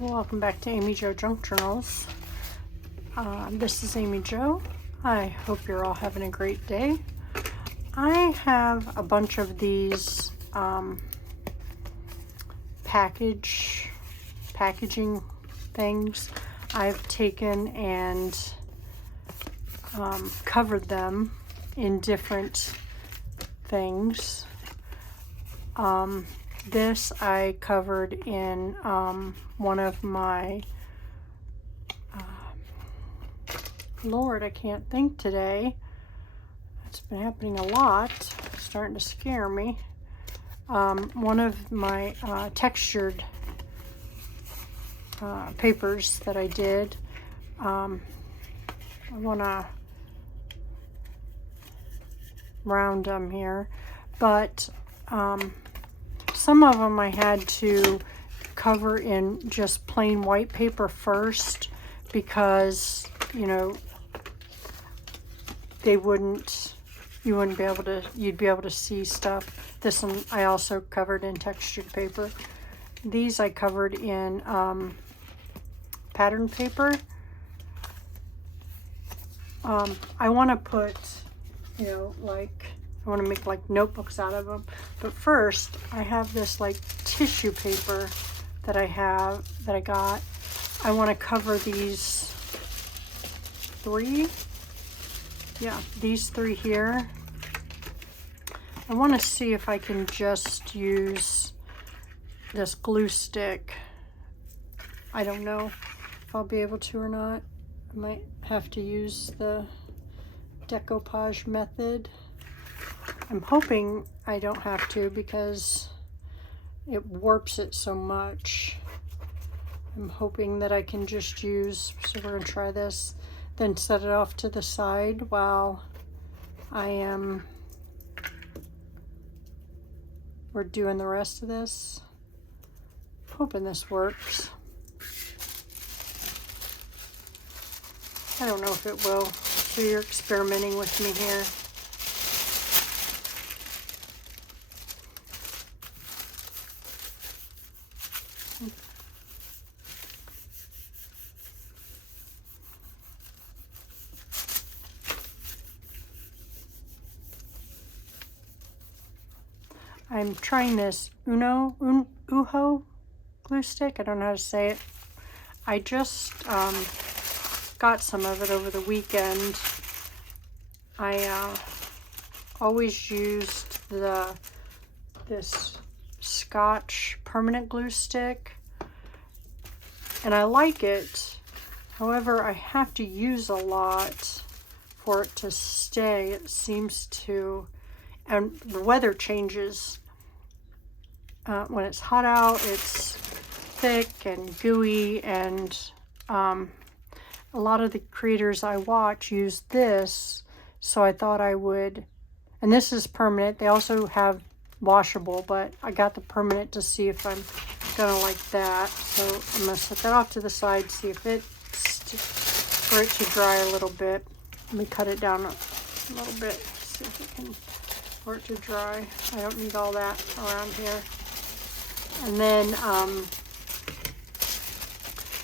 Welcome back to Amy Jo Junk Journals. This is Amy Jo. I hope you're all having a great day. I have a bunch of these packaging things. I've taken and covered them in different things. This I covered in one of my, Lord, I can't think today. It's been happening a lot. It's starting to scare me. One of my textured papers that I did. I want to round them here, but some of them I had to cover in just plain white paper first because, you know, you'd be able to see stuff. This one I also covered in textured paper. These I covered in pattern paper. I want to put, you know, like, I want to make like notebooks out of them. But first, I have this like tissue paper that I got. I want to cover these three. Yeah, these three here. I want to see if I can just use this glue stick. I don't know if I'll be able to or not. I might have to use the decoupage method. I'm hoping I don't have to because it warps it so much. I'm hoping that I can just use, so we're going to try this, then set it off to the side while we're doing the rest of this. Hoping this works. I don't know if it will, so you're experimenting with me here. I'm trying this Uho glue stick. I don't know how to say it. I just got some of it over the weekend. I always used this Scotch permanent glue stick, and I like it. However, I have to use a lot for it to stay. It seems to, and the weather changes. When it's hot out, it's thick and gooey, and a lot of the creators I watch use this, so I thought I would, and this is permanent. They also have washable, but I got the permanent to see if I'm gonna like that. So I'm gonna set that off to the side, see if for it to dry a little bit. Let me cut it down a little bit, see if it can, for it to dry. I don't need all that around here. And then,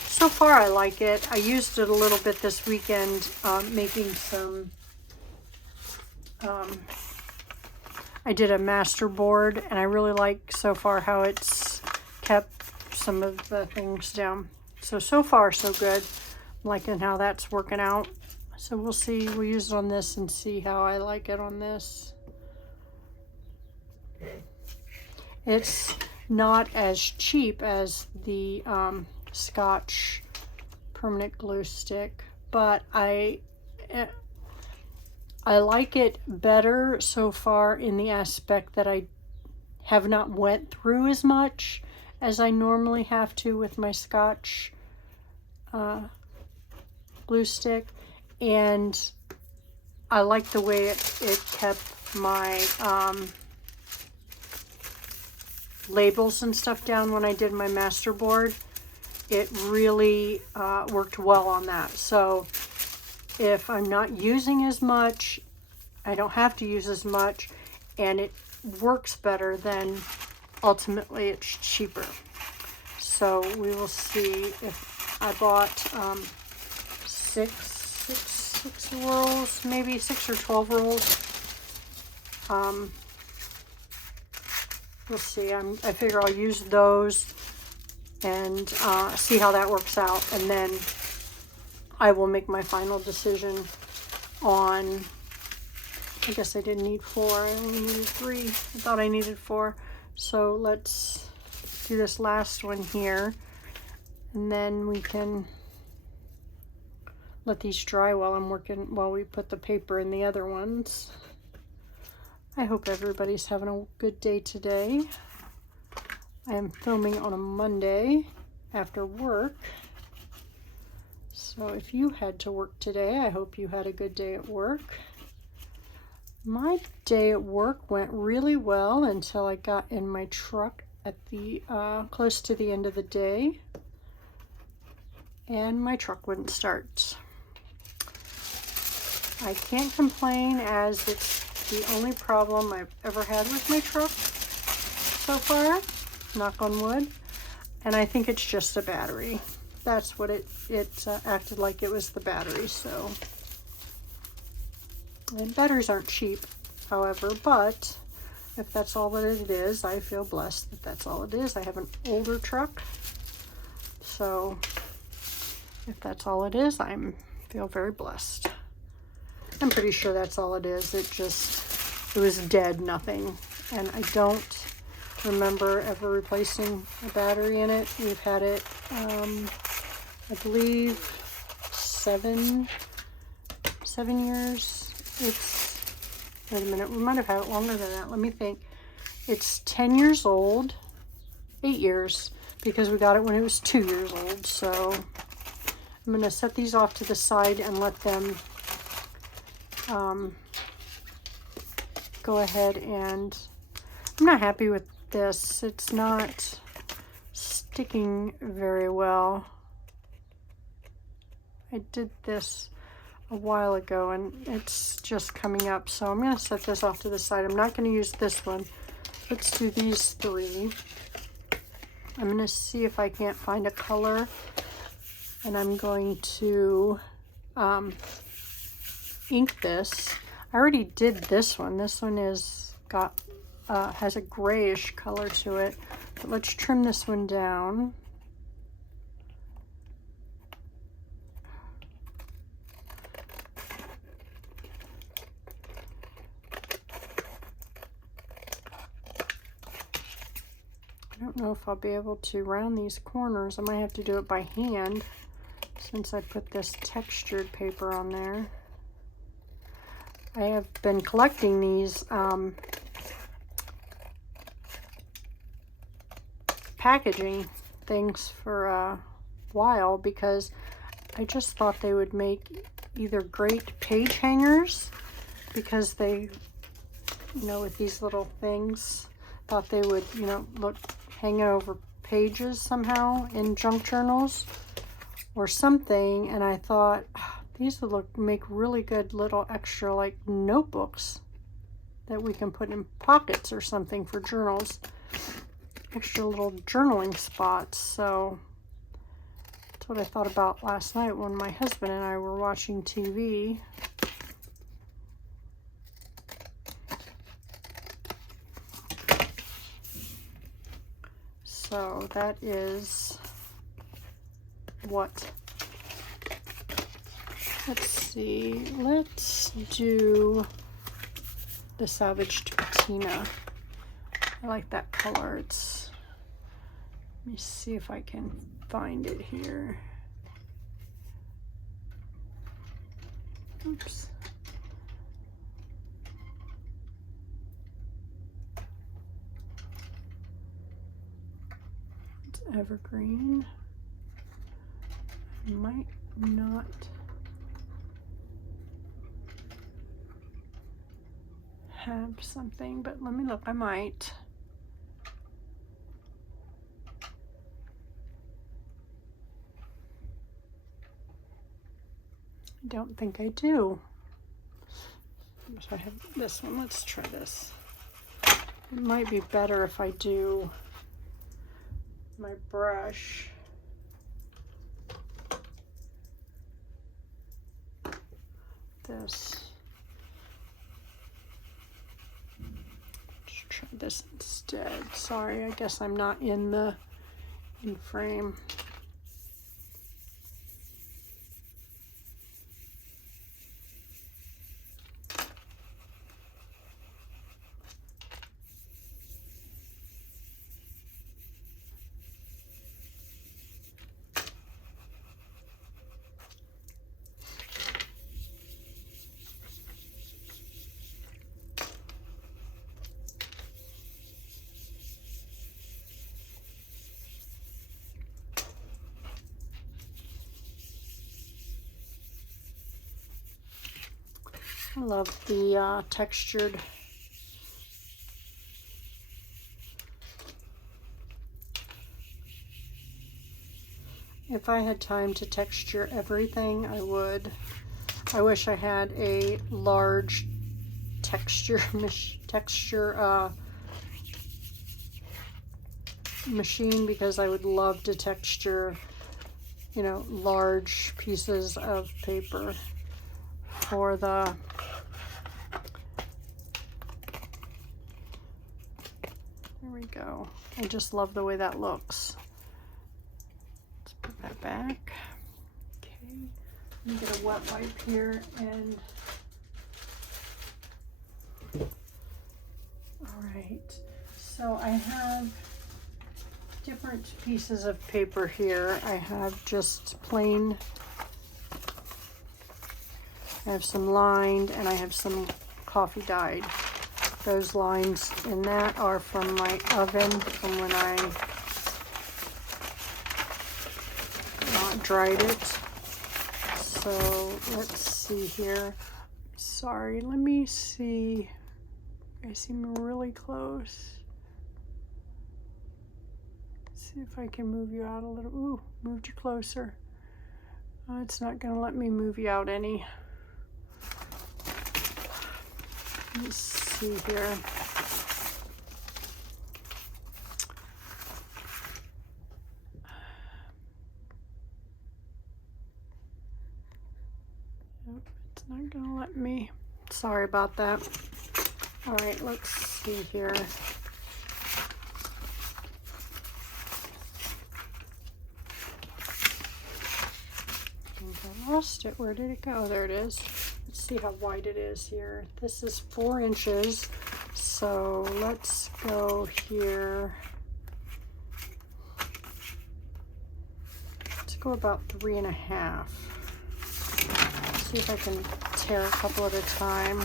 so far I like it. I used it a little bit this weekend, making some, I did a master board, and I really like so far how it's kept some of the things down. So far so good. I'm liking how that's working out. So we'll see, we'll use it on this and see how I like it on this. It's not as cheap as the Scotch permanent glue stick, but I like it better so far in the aspect that I have not went through as much as I normally have to with my Scotch glue stick, and I like the way it kept my labels and stuff down when I did my master board. It really worked well on that. So if I'm not using as much, I don't have to use as much, and it works better, then ultimately it's cheaper. So we will see if I bought six rolls, maybe 6 or 12 rolls. We'll see. I figure I'll use those and see how that works out, and then I will make my final decision on. I guess I didn't need 4. I only needed 3. I thought I needed 4. So let's do this last one here, and then we can let these dry while we put the paper in the other ones. I hope everybody's having a good day today. I am filming on a Monday after work. So if you had to work today, I hope you had a good day at work. My day at work went really well until I got in my truck at the close to the end of the day, and my truck wouldn't start. I can't complain, as it's the only problem I've ever had with my truck so far, knock on wood, and I think it's just a battery. That's what it acted like, it was the battery. So, and batteries aren't cheap, however, but if that's all that it is, I feel blessed that that's all it is. I have an older truck, so if that's all it is, I feel very blessed. I'm pretty sure that's all it is. It was dead, nothing, and I don't remember ever replacing a battery in it. We've had it, I believe, 7 years. Wait a minute, we might have had it longer than that. Let me think. It's 10 years old, 8 years, because we got it when it was 2 years old. So I'm going to set these off to the side and let them go ahead. And I'm not happy with this. It's not sticking very well. I did this a while ago and it's just coming up, so I'm going to set this off to the side. I'm not going to use this one. Let's do these 3. I'm going to see if I can't find a color, and I'm going to ink this. I already did this one. This one has a grayish color to it, but let's trim this one down. I don't know if I'll be able to round these corners. I might have to do it by hand since I put this textured paper on there. I have been collecting these packaging things for a while because I just thought they would make either great page hangers, because they, with these little things, thought they would, look hanging over pages somehow in junk journals or something, and I thought these would make really good little extra like notebooks that we can put in pockets or something for journals, extra little journaling spots. So that's what I thought about last night when my husband and I were watching TV. So that is what, let's see, let's do the Salvaged Patina. I like that color. Let me see if I can find it here. Oops. Evergreen. I might not have something, but let me look. I might. I don't think I do. So I have this one. Let's try this. It might be better if I do my brush. This. Let's try this instead. Sorry, I guess I'm not in frame. I love the textured. If I had time to texture everything, I would. I wish I had a large texture machine, because I would love to texture, you know, large pieces of paper for the there we go. I just love the way that looks. Let's put that back. Okay, let me get a wet wipe here and all right. So I have different pieces of paper here. I have just plain, I have some lined, and I have some coffee dyed. Those lines in that are from my oven from when I dried it. So let's see here. Sorry, let me see. I seem really close. Let's see if I can move you out a little. Ooh, moved you closer. It's not gonna let me move you out any. Let's see here. Nope, it's not gonna let me. Sorry about that. All right, let's see here. I think I lost it. Where did it go? There it is. Let's see how wide it is here. This is 4 inches. So let's go here. Let's go about 3.5. See if I can tear a couple at a time.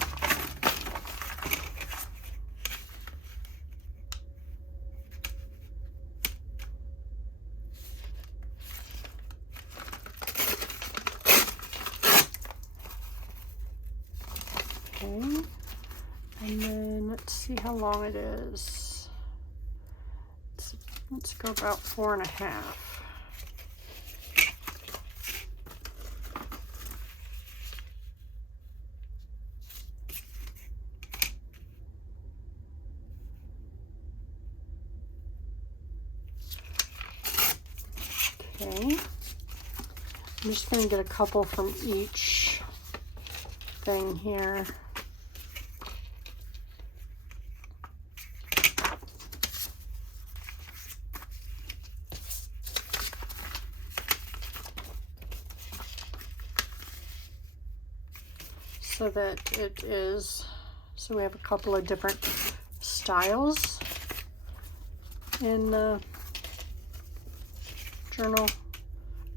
Okay, and then let's see how long it is. Let's go about 4.5. Okay, I'm just going to get a couple from each thing here. So that it is, so we have a couple of different styles in the journal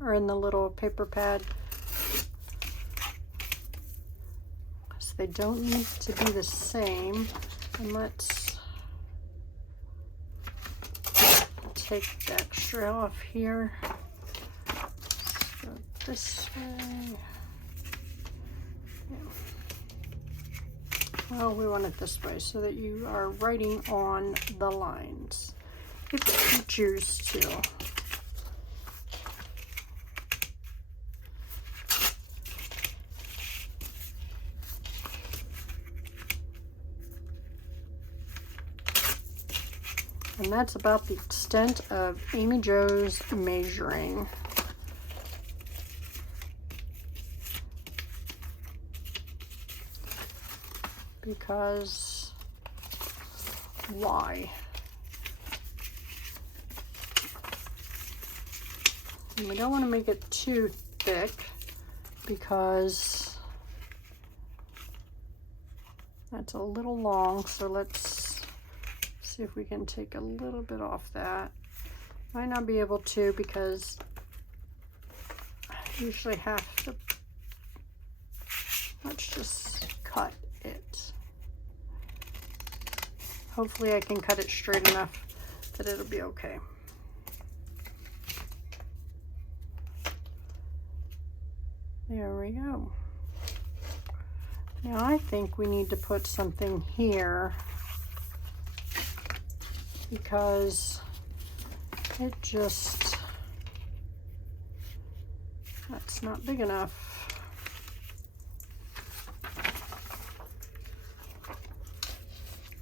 or in the little paper pad. So they don't need to be the same. And let's take the extra off here. So this way. Well, we want it this way so that you are writing on the lines, if you choose to. And that's about the extent of Amy Jo's measuring. Because why? And we don't want to make it too thick because that's a little long. So let's see if we can take a little bit off that. Might not be able to because I usually have to. Let's just cut it. Hopefully I can cut it straight enough that it'll be okay. There we go. Now I think we need to put something here because it just, that's not big enough.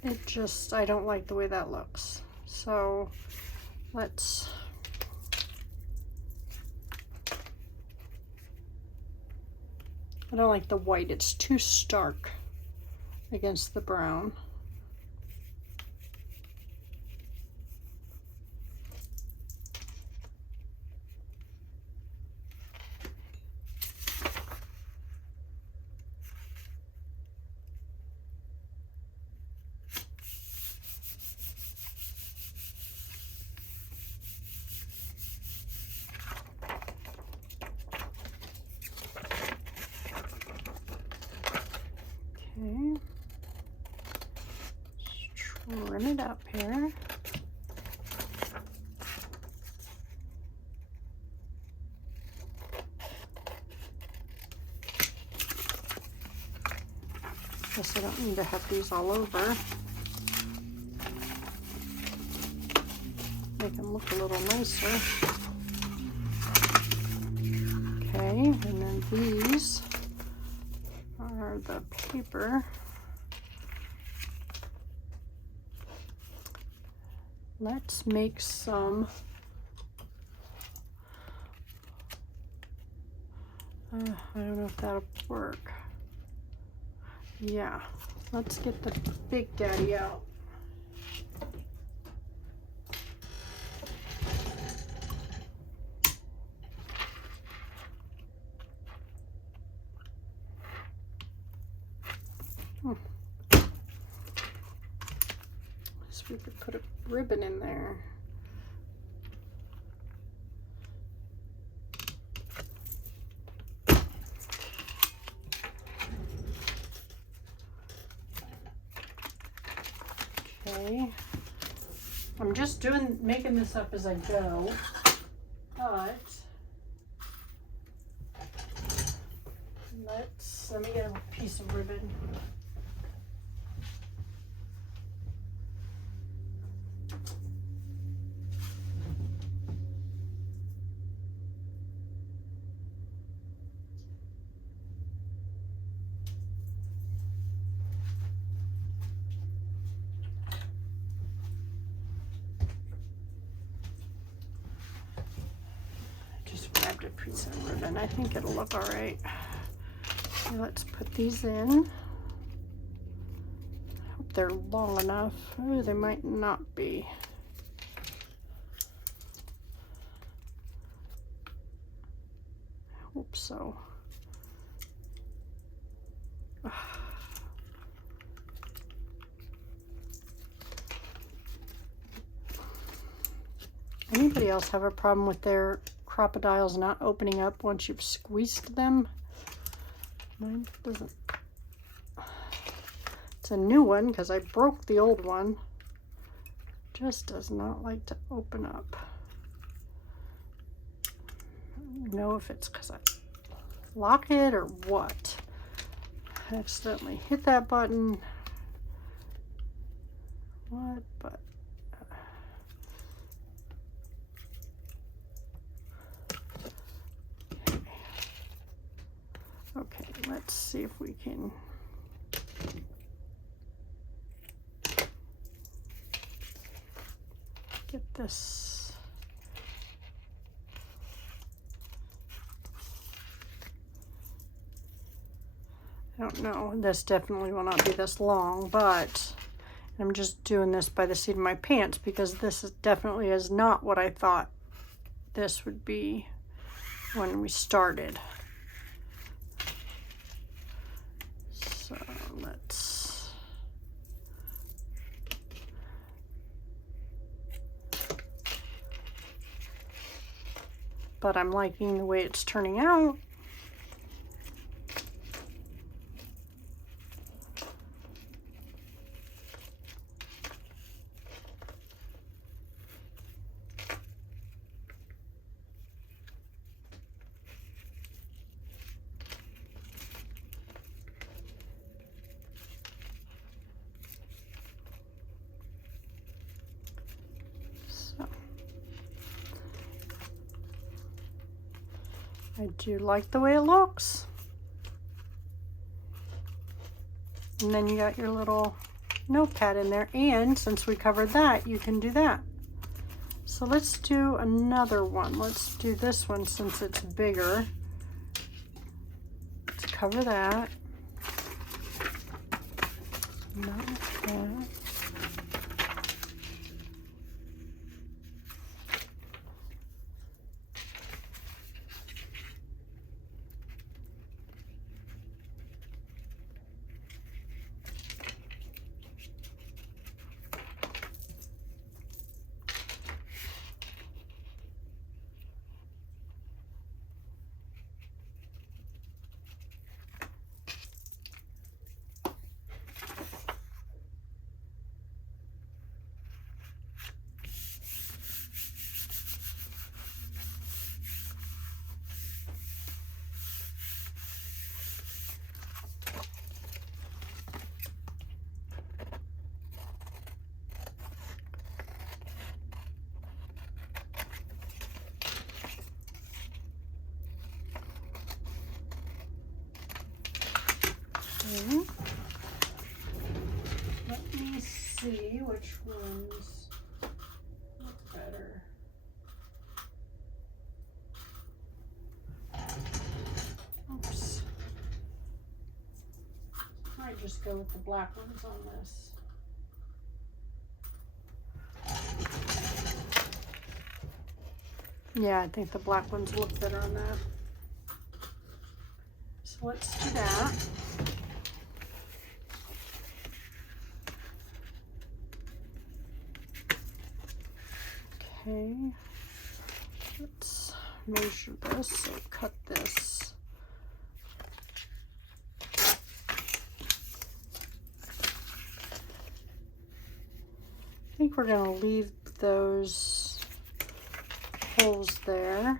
It just, I don't like the way that looks. So let's, I don't like the white, it's too stark against the brown. Okay, just trim it up here. Guess I don't need to have these all over. Make them look a little nicer. Okay, and then these are the paper. Let's make some I don't know if that'll work. Yeah, let's get the Big Daddy out. So we could put a ribbon in there. Okay, I'm just making this up as I go, but let me get a piece of ribbon. A piece of ribbon. I think it'll look all right. So let's put these in. Hope they're long enough. Oh, they might not be. Hope so. Anybody else have a problem with their crocodiles not opening up once you've squeezed them? Mine doesn't. It's a new one because I broke the old one. Just does not like to open up. I don't know if it's because I lock it or what. I accidentally hit that button. What? But okay, let's see if we can. this. I don't know, this definitely will not be this long, but I'm just doing this by the seat of my pants because this is definitely is not what I thought this would be when we started. So let's, but I'm liking the way it's turning out. I do like the way it looks. And then you got your little notepad in there, and since we covered that, you can do that. So let's do another one. Let's do this one since it's bigger. Let's cover that. Not that. Okay. Let me see which ones look better. Oops. I might just go with the black ones on this. Yeah, I think the black ones look better on that. So let's do that. Okay, let's measure this, so cut this. I think we're going to leave those holes there.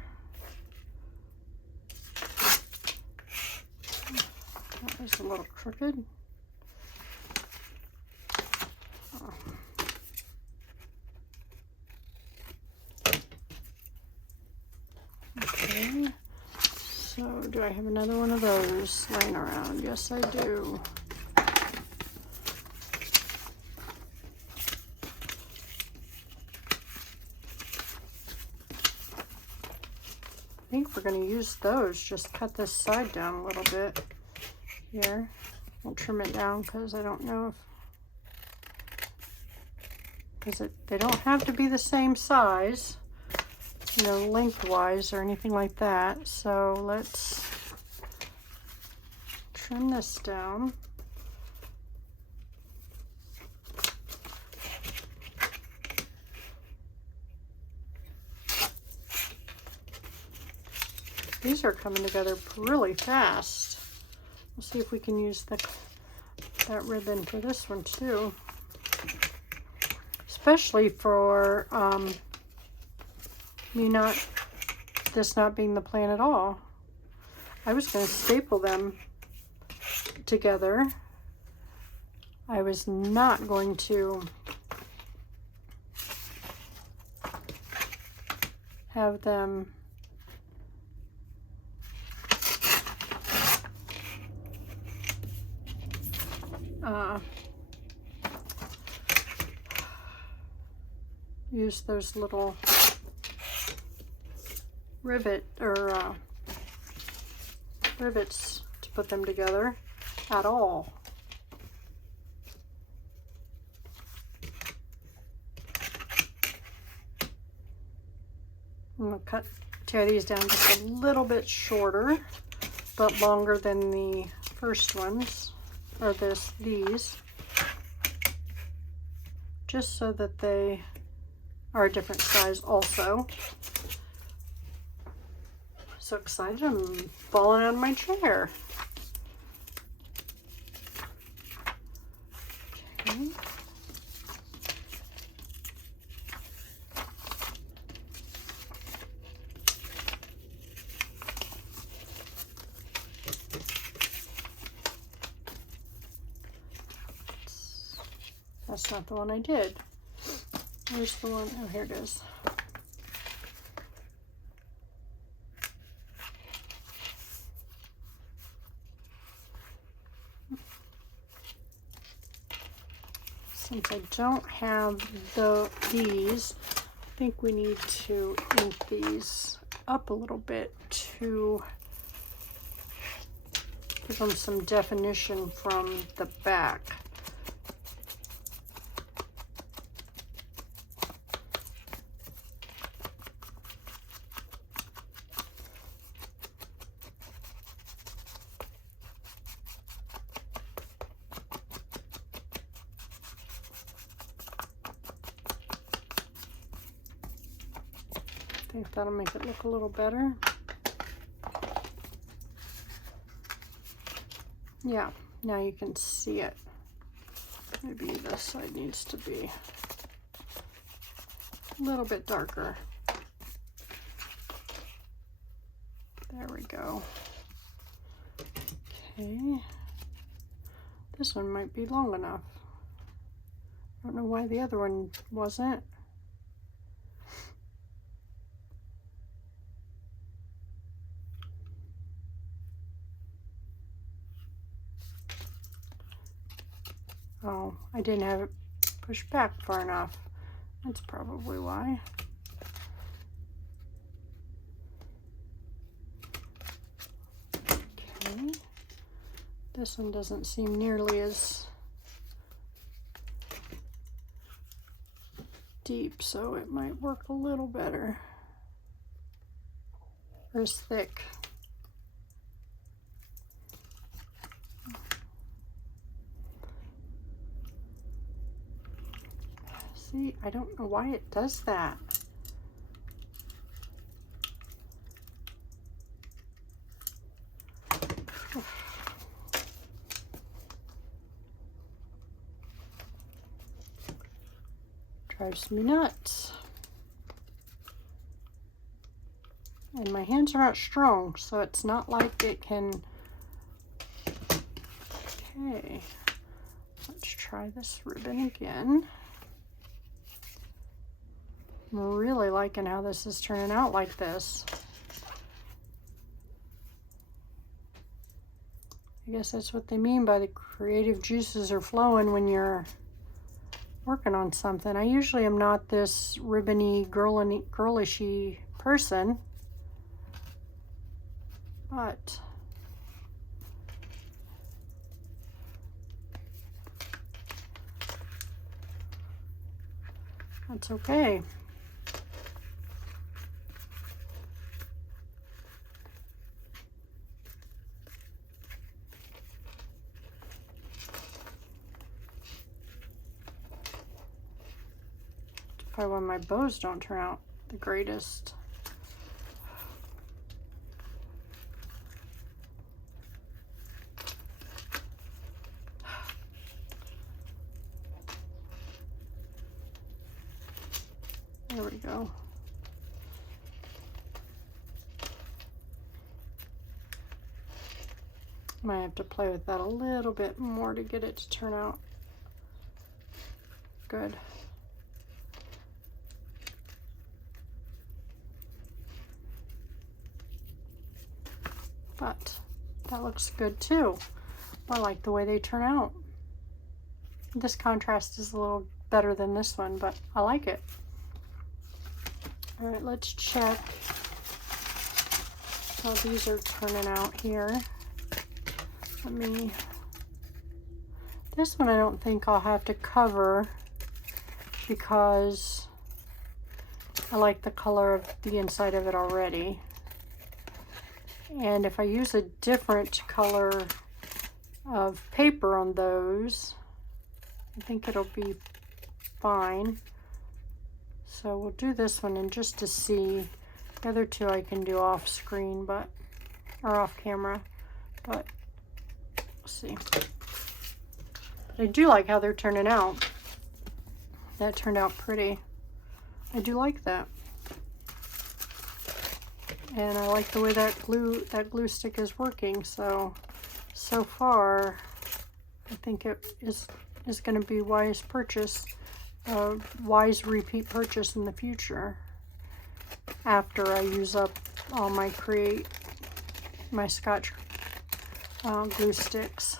That was a little crooked. Oh. Okay, so do I have another one of those laying around? Yes, I do. I think we're going to use those. Just cut this side down a little bit here. We'll trim it down because I don't know if, they don't have to be the same size, you know, lengthwise or anything like that. So let's trim this down. These are coming together really fast. We'll see if we can use that ribbon for this one too. Especially for this not being the plan at all. I was going to staple them together. I was not going to have them use those little rivets to put them together at all. I'm going to tear these down just a little bit shorter, but longer than the first ones, or these, just so that they are a different size also. So excited, I'm falling out of my chair. Okay. That's not the one I did. Where's the one? Oh, here it is. Since I don't have these, I think we need to ink these up a little bit to give them some definition from the back. I think that'll make it look a little better. Yeah, now you can see it. Maybe this side needs to be a little bit darker. There we go. Okay. This one might be long enough. I don't know why the other one wasn't. Oh, I didn't have it pushed back far enough. That's probably why. Okay. This one doesn't seem nearly as deep, so it might work a little better. Or as thick. See, I don't know why it does that. Drives me nuts. And my hands are not strong, so it's not like it can... Okay, let's try this ribbon again. I'm really liking how this is turning out like this. I guess that's what they mean by the creative juices are flowing when you're working on something. I usually am not this ribbony, girlishy person, but that's okay. Probably why my bows don't turn out the greatest. There we go. Might have to play with that a little bit more to get it to turn out good. But that looks good too. I like the way they turn out. This contrast is a little better than this one, but I like it. All right, let's check how these are turning out here. This one I don't think I'll have to cover because I like the color of the inside of it already. And if I use a different color of paper on those, I think it'll be fine. So we'll do this one, and just to see, the other two I can do off screen, or off camera, but we'll see. But I do like how they're turning out. That turned out pretty. I do like that. And I like the way that glue stick is working. So far, I think it is going to be wise purchase, wise repeat purchase in the future. After I use up all my Scotch glue sticks.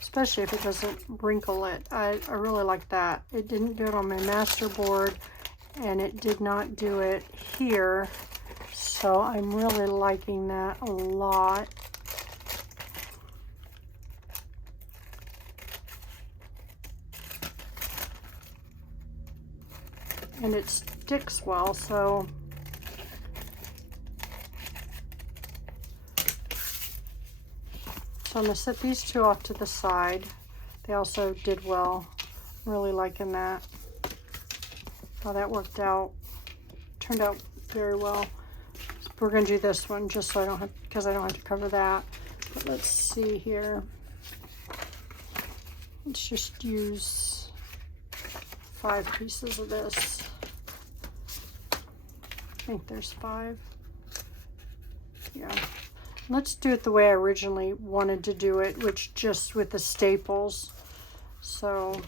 Especially if it doesn't wrinkle it. I really like that. It didn't do it on my master board, and it did not do it here. So I'm really liking that a lot. And it sticks well, so I'm going to set these two off to the side. They also did well. Really liking that. How that worked out. Turned out very well. So we're going to do this one just so because I don't have to cover that. But let's see here. Let's just use 5 pieces of this. I think there's 5. Yeah. Let's do it the way I originally wanted to do it, which just with the staples. So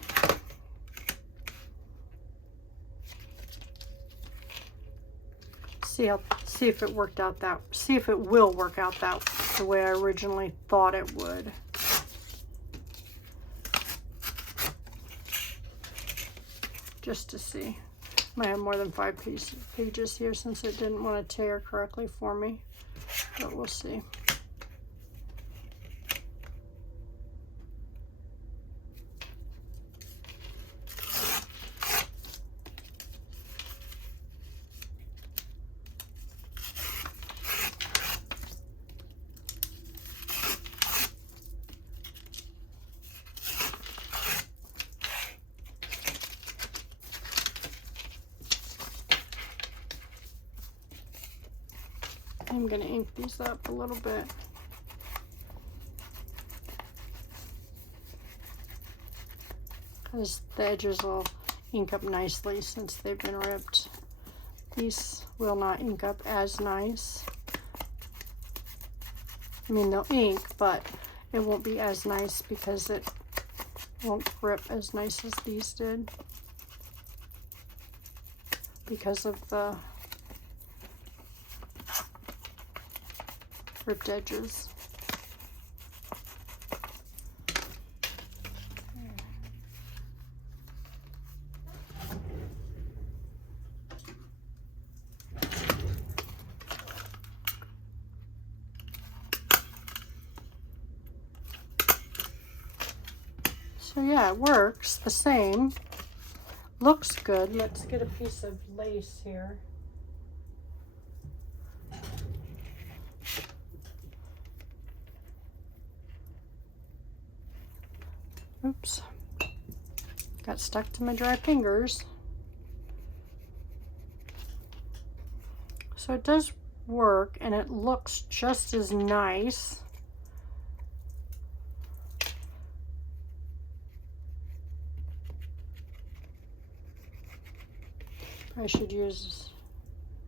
see if it worked out see if it will work out the way I originally thought it would. Just to see. Might have more than 5 pages here since it didn't want to tear correctly for me. But we'll see. I'm going to ink these up a little bit. Because the edges will ink up nicely since they've been ripped. These will not ink up as nice. I mean, they'll ink, but it won't be as nice because it won't grip as nice as these did. Because of the ripped edges. So yeah, it works the same. Looks good. Let's get a piece of lace here. Oops. Got stuck to my dry fingers. So it does work, and it looks just as nice.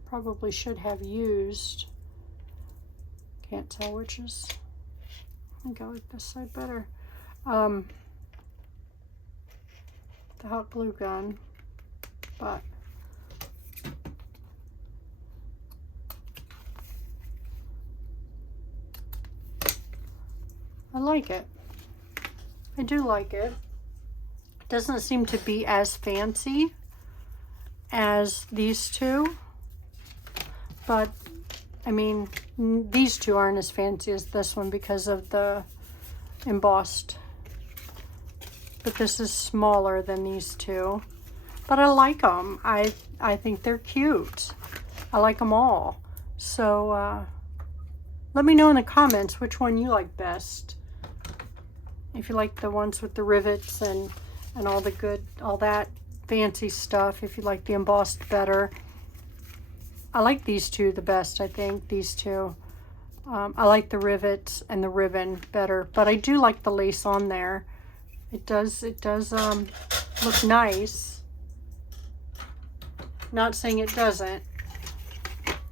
Probably should have used, can't tell which is, I think I like this side better. The hot glue gun, but I like it. I do like it. It doesn't seem to be as fancy as these two, but I mean, these two aren't as fancy as this one because of the embossed. But this is smaller than these two. But I like them. I think they're cute. I like them all. So let me know in the comments which one you like best. If you like the ones with the rivets and all that fancy stuff. If you like the embossed better. I like these two the best, I think, these two. I like the rivets and the ribbon better, but I do like the lace on there. It does look nice. Not saying it doesn't,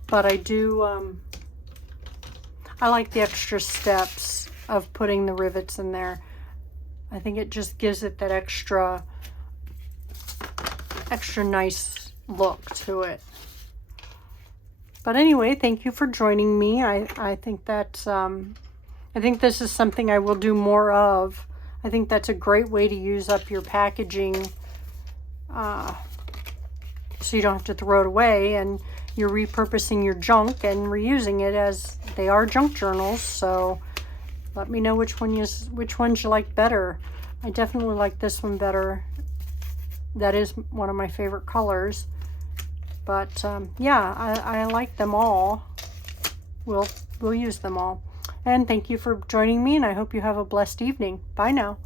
but I do, I like the extra steps of putting the rivets in there. I think it just gives it that extra nice look to it. But anyway, thank you for joining me. I think that's, I think this is something I will do more of. I think that's a great way to use up your packaging, so you don't have to throw it away, and you're repurposing your junk and reusing it, as they are junk journals. So let me know which ones you like better. I definitely like this one better. That is one of my favorite colors. But yeah, I like them all. We'll use them all. And thank you for joining me, and I hope you have a blessed evening. Bye now.